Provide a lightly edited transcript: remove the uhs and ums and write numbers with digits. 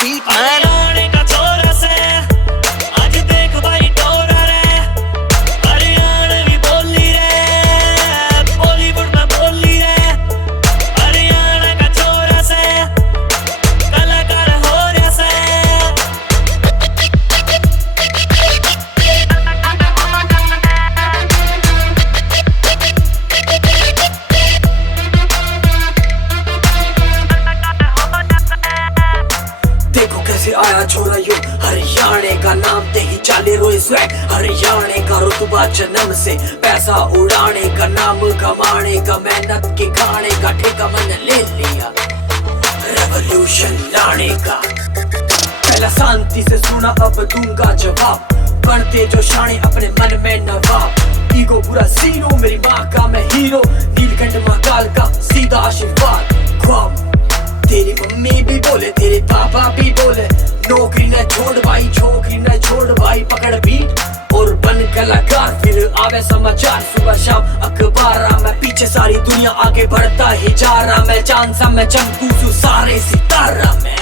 beat man. हरियाणे का छोरा से आज देख भाई टोरा रे, हरियाणवी बोली रे, बॉलीवुड में बोली रे। हरियाणा का छोरा से कलाकार हो रहा से। देखो कैसे आया छोरा यो, हरियाणे का नाम ते ही चाले रोए स्वैग। हरियाणे का रुतबा जन्म से, पैसा उड़ाने का, नाम कमाने का, मेहनत के खाने का ठेका मैंने ले लिया, रेवोल्यूशन लाने का। पहला शांति से सुना अब दूंगा जवाब, करते जो शाने अपने मन में नवाब। ईगो पूरा जीरो, मेरी माँ का मैं हीरो, नीलकंठ महाकाल का सीधा आशीर्वाद। ख्वाब तेरी मम्मी भी बोले, तेरे पापा भी बोले, नौकरी न छोड़ भाई, छोकरी न छोड़ भाई, पकड़ बीट और बन कलाकार। फिर आवे समाचार सुबह शाम अखबार, मैं पीछे सारी दुनिया आगे बढ़ता ही जा रहा। मैं चांद सा मैं चमकू सारे सितारा मैं।